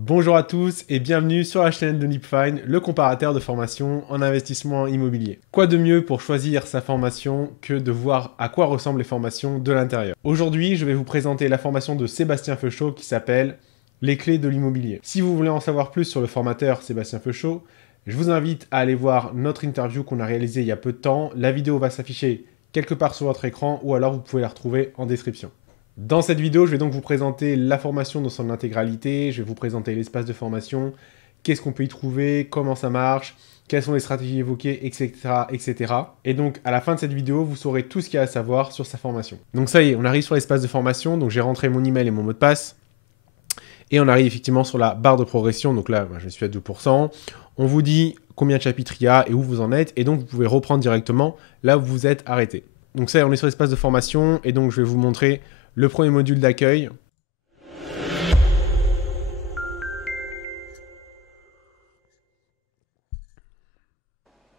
Bonjour à tous et bienvenue sur la chaîne de Nipfine, le comparateur de formation en investissement immobilier. Quoi de mieux pour choisir sa formation que de voir à quoi ressemblent les formations de l'intérieur. Aujourd'hui, je vais vous présenter la formation de Sébastien Feuchot qui s'appelle « Les clés de l'immobilier ». Si vous voulez en savoir plus sur le formateur Sébastien Feuchot, je vous invite à aller voir notre interview qu'on a réalisée il y a peu de temps. La vidéo va s'afficher quelque part sur votre écran ou alors vous pouvez la retrouver en description. Dans cette vidéo, je vais donc vous présenter la formation dans son intégralité, je vais vous présenter l'espace de formation, qu'est-ce qu'on peut y trouver, comment ça marche, quelles sont les stratégies évoquées, etc., etc. Et donc, à la fin de cette vidéo, vous saurez tout ce qu'il y a à savoir sur sa formation. Donc ça y est, on arrive sur l'espace de formation, donc j'ai rentré mon email et mon mot de passe, et on arrive effectivement sur la barre de progression, donc là, je suis à 2%. On vous dit combien de chapitres il y a et où vous en êtes, et donc vous pouvez reprendre directement là où vous êtes arrêté. Donc ça y est, on est sur l'espace de formation, et donc je vais vous montrer le premier module d'accueil.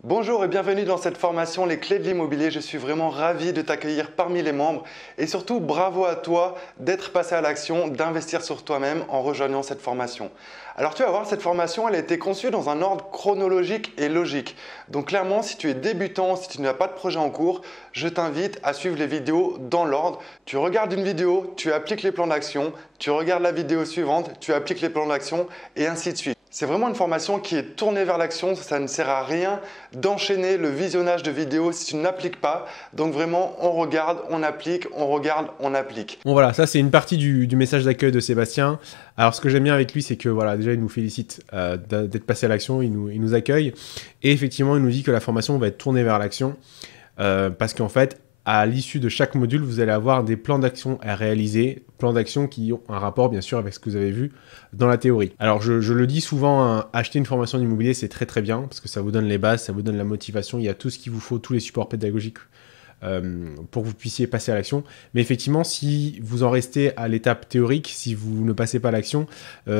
Bonjour et bienvenue dans cette formation Les clés de l'immobilier. Je suis vraiment ravi de t'accueillir parmi les membres et surtout bravo à toi d'être passé à l'action, d'investir sur toi-même en rejoignant cette formation. Alors tu vas voir, cette formation elle a été conçue dans un ordre chronologique et logique. Donc clairement, si tu es débutant, si tu n'as pas de projet en cours, je t'invite à suivre les vidéos dans l'ordre. Tu regardes une vidéo, tu appliques les plans d'action, tu regardes la vidéo suivante, tu appliques les plans d'action et ainsi de suite. C'est vraiment une formation qui est tournée vers l'action, ça ne sert à rien d'enchaîner le visionnage de vidéos si tu n'appliques pas. Donc vraiment, on regarde, on applique, on regarde, on applique. Bon voilà, ça c'est une partie du message d'accueil de Sébastien. Alors ce que j'aime bien avec lui, c'est que voilà, déjà il nous félicite d'être passé à l'action, il nous accueille. Et effectivement, il nous dit que la formation va être tournée vers l'action. Parce qu'en fait, à l'issue de chaque module, vous allez avoir des plans d'action à réaliser, plans d'action qui ont un rapport bien sûr avec ce que vous avez vu dans la théorie. Alors je le dis souvent, hein, acheter une formation d'immobilier c'est très très bien parce que ça vous donne les bases, ça vous donne la motivation, il y a tout ce qu'il vous faut, tous les supports pédagogiques pour que vous puissiez passer à l'action. Mais effectivement, si vous en restez à l'étape théorique, si vous ne passez pas à l'action,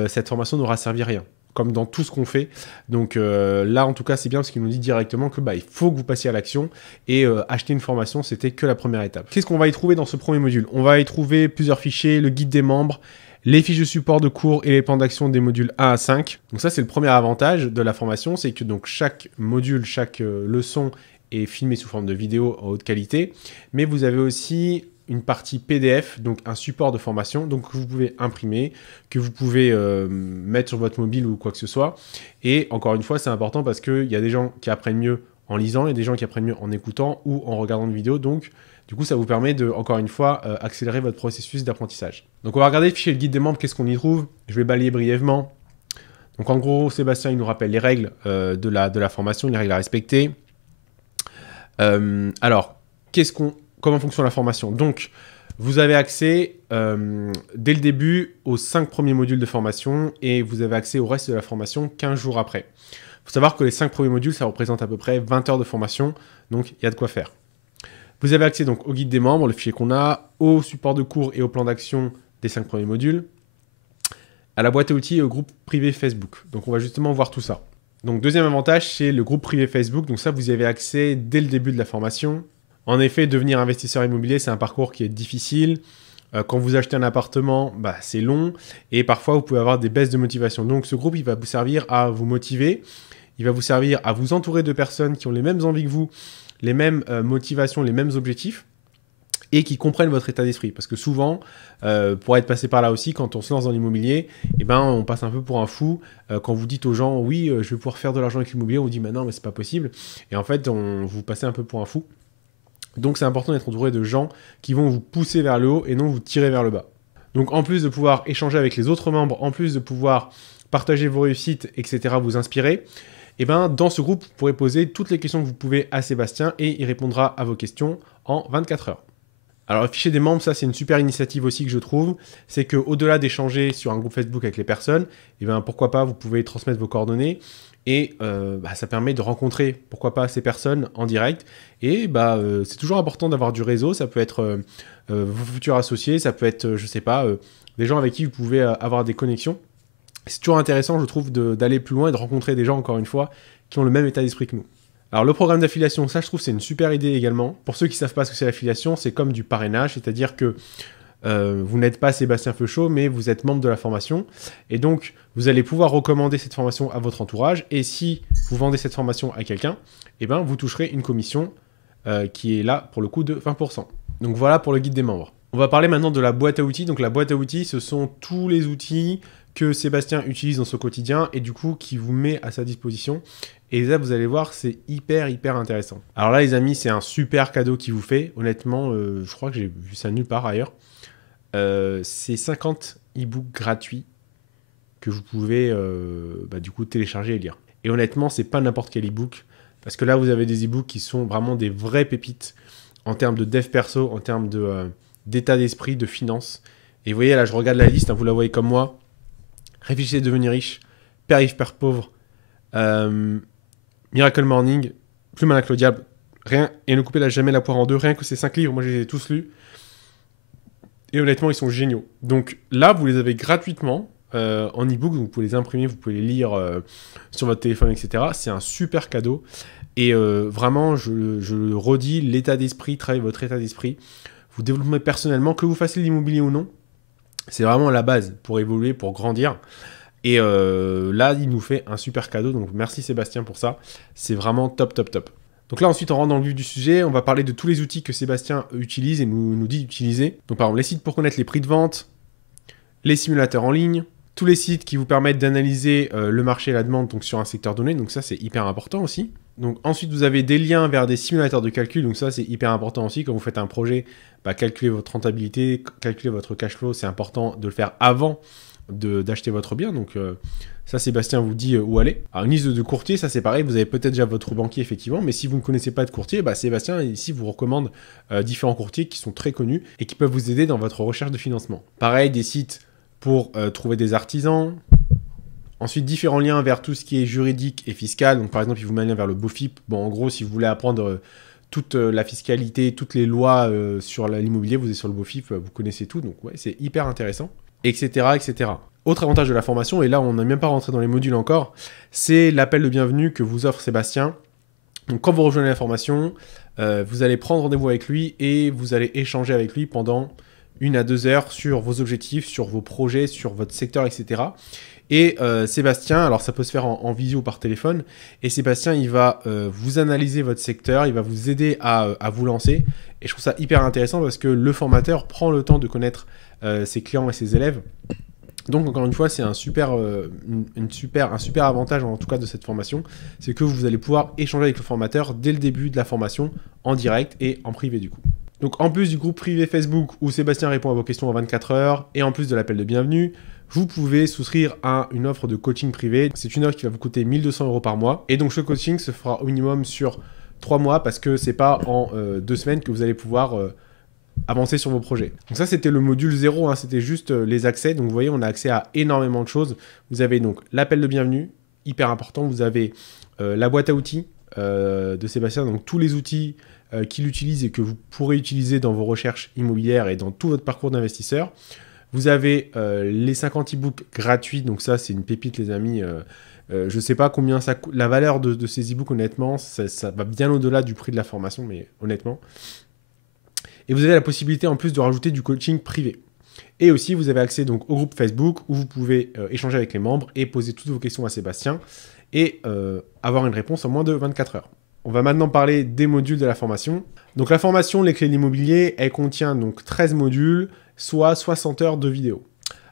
cette formation n'aura servi à rien, comme dans tout ce qu'on fait. Donc là, en tout cas, c'est bien parce qu'il nous dit directement que il faut que vous passiez à l'action et acheter une formation, c'était que la première étape. Qu'est-ce qu'on va y trouver dans ce premier module? On va y trouver plusieurs fichiers, le guide des membres, les fiches de support de cours et les plans d'action des modules 1 à 5. Donc ça, c'est le premier avantage de la formation, c'est que donc chaque module, chaque leçon est filmé sous forme de vidéo en haute qualité, mais vous avez aussi une partie PDF, donc un support de formation, donc que vous pouvez imprimer, que vous pouvez mettre sur votre mobile ou quoi que ce soit. Et encore une fois, c'est important parce qu'il y a des gens qui apprennent mieux en lisant et des gens qui apprennent mieux en écoutant ou en regardant une vidéo. Donc, du coup, ça vous permet de, encore une fois, accélérer votre processus d'apprentissage. Donc, on va regarder le fichier le guide des membres, qu'est-ce qu'on y trouve. Je vais balayer brièvement. Donc, en gros, Sébastien, il nous rappelle les règles de la formation, les règles à respecter. Alors, comment fonctionne la formation? Donc, vous avez accès dès le début aux 5 premiers modules de formation et vous avez accès au reste de la formation 15 jours après. Il faut savoir que les 5 premiers modules, ça représente à peu près 20 heures de formation, donc il y a de quoi faire. Vous avez accès donc au guide des membres, le fichier qu'on a, au support de cours et au plan d'action des 5 premiers modules, à la boîte à outils et au groupe privé Facebook. Donc on va justement voir tout ça. Donc deuxième avantage, c'est le groupe privé Facebook. Donc ça, vous y avez accès dès le début de la formation. En effet, devenir investisseur immobilier, c'est un parcours qui est difficile. Quand vous achetez un appartement, c'est long et parfois vous pouvez avoir des baisses de motivation. Donc ce groupe, il va vous servir à vous motiver, il va vous servir à vous entourer de personnes qui ont les mêmes envies que vous, les mêmes motivations, les mêmes objectifs et qui comprennent votre état d'esprit. Parce que souvent, pour être passé par là aussi, quand on se lance dans l'immobilier, on passe un peu pour un fou. Quand vous dites aux gens, oui, je vais pouvoir faire de l'argent avec l'immobilier, on vous dit, non, mais c'est pas possible. Et en fait, vous passez un peu pour un fou. Donc c'est important d'être entouré de gens qui vont vous pousser vers le haut et non vous tirer vers le bas. Donc en plus de pouvoir échanger avec les autres membres, en plus de pouvoir partager vos réussites, etc., vous inspirer, dans ce groupe, vous pourrez poser toutes les questions que vous pouvez à Sébastien et il répondra à vos questions en 24 heures. Alors le fichier des membres, ça c'est une super initiative aussi que je trouve, c'est qu'au-delà d'échanger sur un groupe Facebook avec les personnes, pourquoi pas vous pouvez transmettre vos coordonnées et ça permet de rencontrer pourquoi pas ces personnes en direct et c'est toujours important d'avoir du réseau, ça peut être vos futurs associés, ça peut être des gens avec qui vous pouvez avoir des connexions. C'est toujours intéressant je trouve d'aller plus loin et de rencontrer des gens encore une fois qui ont le même état d'esprit que nous. Alors le programme d'affiliation, ça je trouve c'est une super idée également. Pour ceux qui ne savent pas ce que c'est l'affiliation, c'est comme du parrainage, c'est-à-dire que vous n'êtes pas Sébastien Feuchot, mais vous êtes membre de la formation. Et donc, vous allez pouvoir recommander cette formation à votre entourage. Et si vous vendez cette formation à quelqu'un, eh ben, vous toucherez une commission qui est là, pour le coup, de 20%. Donc voilà pour le guide des membres. On va parler maintenant de la boîte à outils. Donc la boîte à outils, ce sont tous les outils que Sébastien utilise dans son quotidien et du coup, qui vous met à sa disposition. Et là, vous allez voir, c'est hyper intéressant. Alors là, les amis, c'est un super cadeau qu'il vous fait. Honnêtement, je crois que j'ai vu ça nulle part ailleurs. C'est 50 e-books gratuits que vous pouvez du coup télécharger et lire. Et honnêtement, c'est pas n'importe quel e-book, parce que là, vous avez des e-books qui sont vraiment des vraies pépites en termes de dev perso, en termes d'état d'esprit, de finance. Et vous voyez, là, je regarde la liste, hein, vous la voyez comme moi. Réfléchissez à devenir riche, Père riche, Père pauvre, Miracle Morning, Plus malin que le diable, rien, et ne coupez jamais la poire en deux, rien que ces 5 livres, moi je les ai tous lus. Et honnêtement, ils sont géniaux. Donc là, vous les avez gratuitement en e-book, donc vous pouvez les imprimer, vous pouvez les lire sur votre téléphone, etc. C'est un super cadeau. Et vraiment, je le redis, l'état d'esprit, travaillez votre état d'esprit. Vous développez personnellement, que vous fassiez l'immobilier ou non. C'est vraiment la base pour évoluer, pour grandir. Et là, il nous fait un super cadeau. Donc merci Sébastien pour ça. C'est vraiment top. Donc là, ensuite, on rentre dans le vif du sujet. On va parler de tous les outils que Sébastien utilise et nous dit d'utiliser. Donc par exemple, les sites pour connaître les prix de vente, les simulateurs en ligne, tous les sites qui vous permettent d'analyser le marché et la demande donc sur un secteur donné. Donc ça, c'est hyper important aussi. Donc ensuite, vous avez des liens vers des simulateurs de calcul. Donc ça, c'est hyper important aussi. Quand vous faites un projet, calculer votre rentabilité, calculer votre cash flow, c'est important de le faire avant d'acheter votre bien. Donc ça, Sébastien vous dit où aller. Alors une liste de courtiers, ça c'est pareil, vous avez peut-être déjà votre banquier effectivement, mais si vous ne connaissez pas de courtier, Sébastien ici vous recommande différents courtiers qui sont très connus et qui peuvent vous aider dans votre recherche de financement. Pareil, des sites pour trouver des artisans. Ensuite, différents liens vers tout ce qui est juridique et fiscal. Donc par exemple, il vous met un lien vers le BOFIP. Bon, en gros, si vous voulez apprendre toute la fiscalité, toutes les lois sur l'immobilier, vous êtes sur le BOFIP, vous connaissez tout. Donc ouais, c'est hyper intéressant, etc. Autre avantage de la formation, et là on n'est même pas rentré dans les modules encore, c'est l'appel de bienvenue que vous offre Sébastien. Donc quand vous rejoignez la formation, vous allez prendre rendez-vous avec lui et vous allez échanger avec lui pendant 1 à 2 heures sur vos objectifs, sur vos projets, sur votre secteur, etc. Et Sébastien, alors ça peut se faire en visio ou par téléphone, et Sébastien il va vous analyser votre secteur, il va vous aider à vous lancer, et je trouve ça hyper intéressant parce que le formateur prend le temps de connaître ses clients et ses élèves. Donc encore une fois, c'est un super avantage en tout cas de cette formation, c'est que vous allez pouvoir échanger avec le formateur dès le début de la formation, en direct et en privé du coup. Donc en plus du groupe privé Facebook où Sébastien répond à vos questions en 24 heures, et en plus de l'appel de bienvenue, vous pouvez souscrire à une offre de coaching privé. C'est une offre qui va vous coûter 1 200 € par mois, et donc ce coaching se fera au minimum sur 3 mois parce que c'est pas en 2 semaines que vous allez pouvoir avancer sur vos projets. Donc ça, c'était le module 0, hein, c'était juste les accès. Donc vous voyez, on a accès à énormément de choses. Vous avez donc l'appel de bienvenue, hyper important. Vous avez la boîte à outils de Sébastien, donc tous les outils qu'il utilise et que vous pourrez utiliser dans vos recherches immobilières et dans tout votre parcours d'investisseur. Vous avez les 50 e-books gratuits, donc ça, c'est une pépite, les amis. Je ne sais pas combien ça coûte. La valeur de ces e-books, honnêtement, ça va bien au-delà du prix de la formation, mais honnêtement. Et vous avez la possibilité en plus de rajouter du coaching privé. Et aussi, vous avez accès donc au groupe Facebook où vous pouvez échanger avec les membres et poser toutes vos questions à Sébastien et avoir une réponse en moins de 24 heures. On va maintenant parler des modules de la formation. Donc la formation Les Clés de l'immobilier, elle contient donc 13 modules, soit 60 heures de vidéo.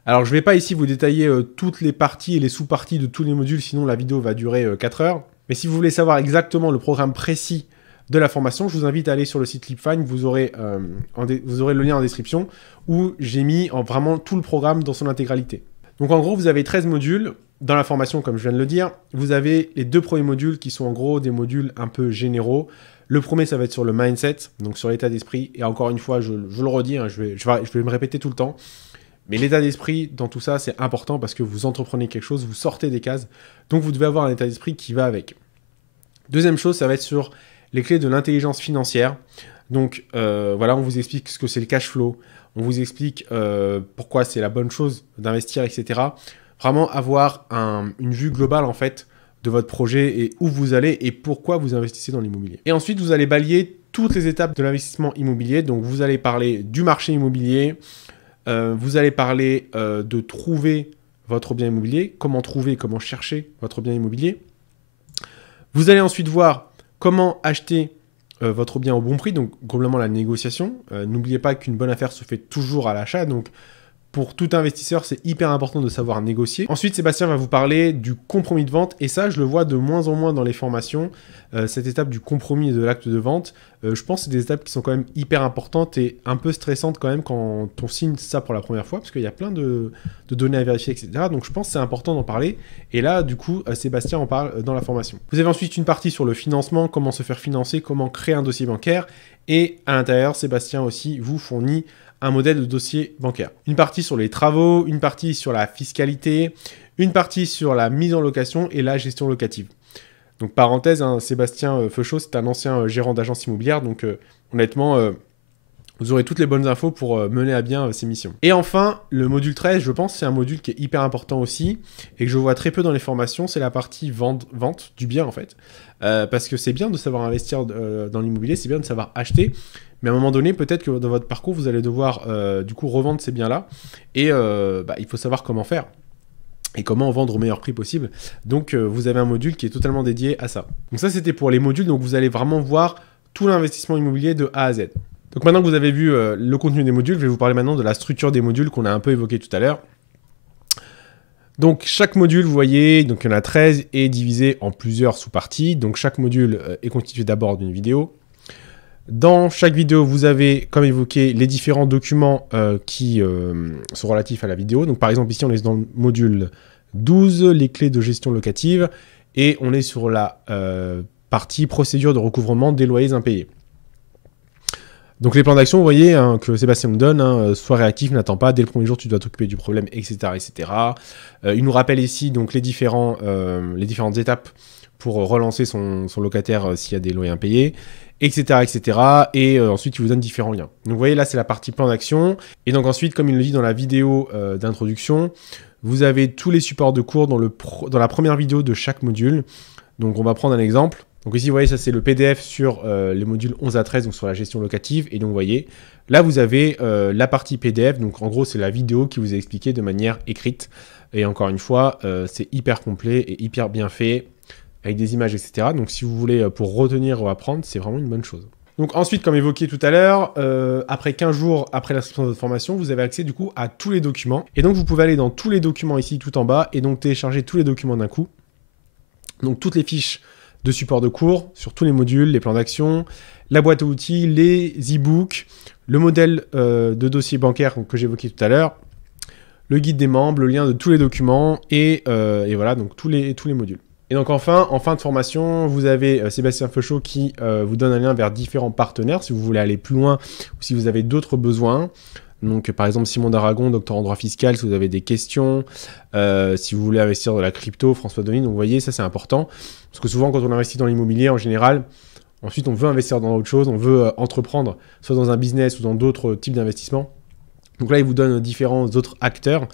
Alors je ne vais pas ici vous détailler toutes les parties et les sous-parties de tous les modules, sinon la vidéo va durer 4 heures. Mais si vous voulez savoir exactement le programme précis de la formation, je vous invite à aller sur le site Leapfine, vous aurez le lien en description où j'ai mis vraiment tout le programme dans son intégralité. Donc en gros, vous avez 13 modules dans la formation, comme je viens de le dire. Vous avez les 2 premiers modules qui sont en gros des modules un peu généraux. Le premier, ça va être sur le mindset, donc sur l'état d'esprit. Et encore une fois, je le redis, hein, je vais me répéter tout le temps. Mais l'état d'esprit dans tout ça, c'est important parce que vous entreprenez quelque chose, vous sortez des cases. Donc vous devez avoir un état d'esprit qui va avec. Deuxième chose, ça va être sur les clés de l'intelligence financière. Donc voilà, on vous explique ce que c'est le cash flow, on vous explique pourquoi c'est la bonne chose d'investir, etc. Vraiment avoir une vue globale en fait de votre projet et où vous allez et pourquoi vous investissez dans l'immobilier. Et ensuite, vous allez balayer toutes les étapes de l'investissement immobilier. Donc vous allez parler du marché immobilier, Vous allez parler de trouver votre bien immobilier, comment trouver, comment chercher votre bien immobilier. Vous allez ensuite voir comment acheter votre bien au bon prix, donc globalement la négociation. N'oubliez pas qu'une bonne affaire se fait toujours à l'achat, donc pour tout investisseur, c'est hyper important de savoir négocier. Ensuite, Sébastien va vous parler du compromis de vente, et ça, je le vois de moins en moins dans les formations, cette étape du compromis et de l'acte de vente. Je pense que c'est des étapes qui sont quand même hyper importantes et un peu stressantes quand même quand on signe ça pour la première fois, parce qu'il y a plein de données à vérifier, etc. Donc je pense que c'est important d'en parler, et là, du coup, Sébastien en parle dans la formation. Vous avez ensuite une partie sur le financement, comment se faire financer, comment créer un dossier bancaire, et à l'intérieur, Sébastien aussi vous fournit un modèle de dossier bancaire. Une partie sur les travaux, une partie sur la fiscalité, une partie sur la mise en location et la gestion locative. Donc parenthèse, hein, Sébastien Feuchot, c'est un ancien gérant d'agence immobilière, donc honnêtement, vous aurez toutes les bonnes infos pour mener à bien ces missions. Et enfin, le module 13, je pense, c'est un module qui est hyper important aussi, et que je vois très peu dans les formations, c'est la partie vente du bien en fait. Parce que c'est bien de savoir investir dans l'immobilier, c'est bien de savoir acheter, mais à un moment donné, peut-être que dans votre parcours, vous allez devoir du coup revendre ces biens-là, et il faut savoir comment faire, et comment vendre au meilleur prix possible. Donc vous avez un module qui est totalement dédié à ça. Donc ça, c'était pour les modules, donc vous allez vraiment voir tout l'investissement immobilier de A à Z. Donc maintenant que vous avez vu le contenu des modules, je vais vous parler maintenant de la structure des modules qu'on a un peu évoqué tout à l'heure. Donc chaque module, vous voyez, donc il y en a 13, est divisé en plusieurs sous-parties. Donc chaque module est constitué d'abord d'une vidéo. Dans chaque vidéo, vous avez, comme évoqué, les différents documents qui sont relatifs à la vidéo. Donc par exemple, ici, on est dans le module 12, les clés de gestion locative, et on est sur la partie procédure de recouvrement des loyers impayés. Donc les plans d'action, vous voyez, hein, que Sébastien nous donne, sois réactif, n'attends pas, dès le premier jour, tu dois t'occuper du problème, etc. etc. Il nous rappelle ici donc, les différentes étapes pour relancer son locataire s'il y a des loyers impayés, etc. etc. Et ensuite, il vous donne différents liens. Donc vous voyez, là, c'est la partie plan d'action. Et donc ensuite, comme il le dit dans la vidéo d'introduction, vous avez tous les supports de cours dans la première vidéo de chaque module. Donc on va prendre un exemple. Donc ici, vous voyez, ça c'est le PDF sur les modules 11 à 13, donc sur la gestion locative. Et donc, vous voyez, là, vous avez la partie PDF. Donc, en gros, c'est la vidéo qui vous est expliquée de manière écrite. Et encore une fois, c'est hyper complet et hyper bien fait, avec des images, etc. Donc, si vous voulez, pour retenir ou apprendre, c'est vraiment une bonne chose. Donc ensuite, comme évoqué tout à l'heure, après 15 jours après l'inscription de votre formation, vous avez accès du coup à tous les documents. Et donc, vous pouvez aller dans tous les documents ici, tout en bas, et donc télécharger tous les documents d'un coup. Donc, toutes les fiches de support de cours sur tous les modules, les plans d'action, la boîte à outils, les e-books, le modèle de dossier bancaire que j'évoquais tout à l'heure, le guide des membres, le lien de tous les documents et voilà, donc tous les modules. Et donc enfin, en fin de formation, vous avez Sébastien Feuchot qui vous donne un lien vers différents partenaires si vous voulez aller plus loin ou si vous avez d'autres besoins. Donc par exemple Simon d'Aragon, docteur en droit fiscal, si vous avez des questions, si vous voulez investir dans la crypto, François Denis, donc vous voyez, ça c'est important. Parce que souvent quand on investit dans l'immobilier en général, ensuite on veut investir dans autre chose, on veut entreprendre, soit dans un business ou dans d'autres types d'investissements. Donc là, il vous donne différents autres acteurs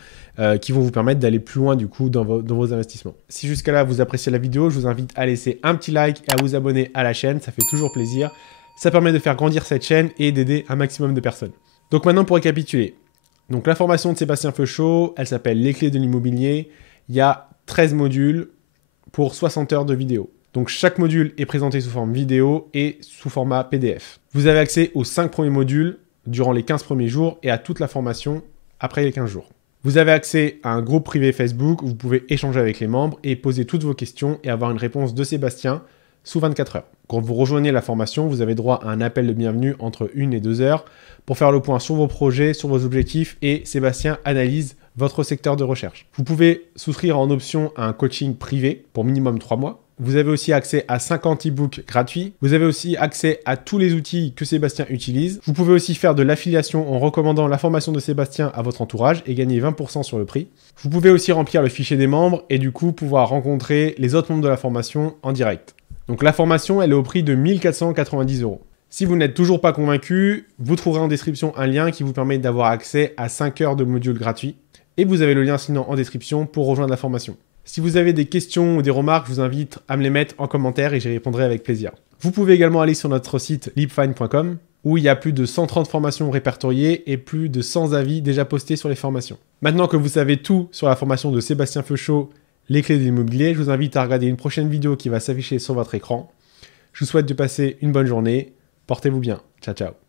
qui vont vous permettre d'aller plus loin du coup dans vos investissements. Si jusqu'à là vous appréciez la vidéo, je vous invite à laisser un petit like et à vous abonner à la chaîne, ça fait toujours plaisir. Ça permet de faire grandir cette chaîne et d'aider un maximum de personnes. Donc maintenant, pour récapituler, donc la formation de Sébastien Feuchot, elle s'appelle Les clés de l'immobilier. Il y a 13 modules pour 60 heures de vidéo. Donc chaque module est présenté sous forme vidéo et sous format PDF. Vous avez accès aux 5 premiers modules durant les 15 premiers jours et à toute la formation après les 15 jours. Vous avez accès à un groupe privé Facebook où vous pouvez échanger avec les membres et poser toutes vos questions et avoir une réponse de Sébastien sous 24 heures. Quand vous rejoignez la formation, vous avez droit à un appel de bienvenue entre 1 et 2 heures pour faire le point sur vos projets, sur vos objectifs et Sébastien analyse votre secteur de recherche. Vous pouvez souscrire en option à un coaching privé pour minimum 3 mois. Vous avez aussi accès à 50 e-books gratuits. Vous avez aussi accès à tous les outils que Sébastien utilise. Vous pouvez aussi faire de l'affiliation en recommandant la formation de Sébastien à votre entourage et gagner 20% sur le prix. Vous pouvez aussi remplir le fichier des membres et du coup pouvoir rencontrer les autres membres de la formation en direct. Donc la formation, elle est au prix de 1 490 €. Si vous n'êtes toujours pas convaincu, vous trouverez en description un lien qui vous permet d'avoir accès à 5 heures de modules gratuits. Et vous avez le lien sinon en description pour rejoindre la formation. Si vous avez des questions ou des remarques, je vous invite à me les mettre en commentaire et j'y répondrai avec plaisir. Vous pouvez également aller sur notre site leapfine.com où il y a plus de 130 formations répertoriées et plus de 100 avis déjà postés sur les formations. Maintenant que vous savez tout sur la formation de Sébastien Feuchot, les clés de l'immobilier, je vous invite à regarder une prochaine vidéo qui va s'afficher sur votre écran. Je vous souhaite de passer une bonne journée. Portez-vous bien. Ciao, ciao.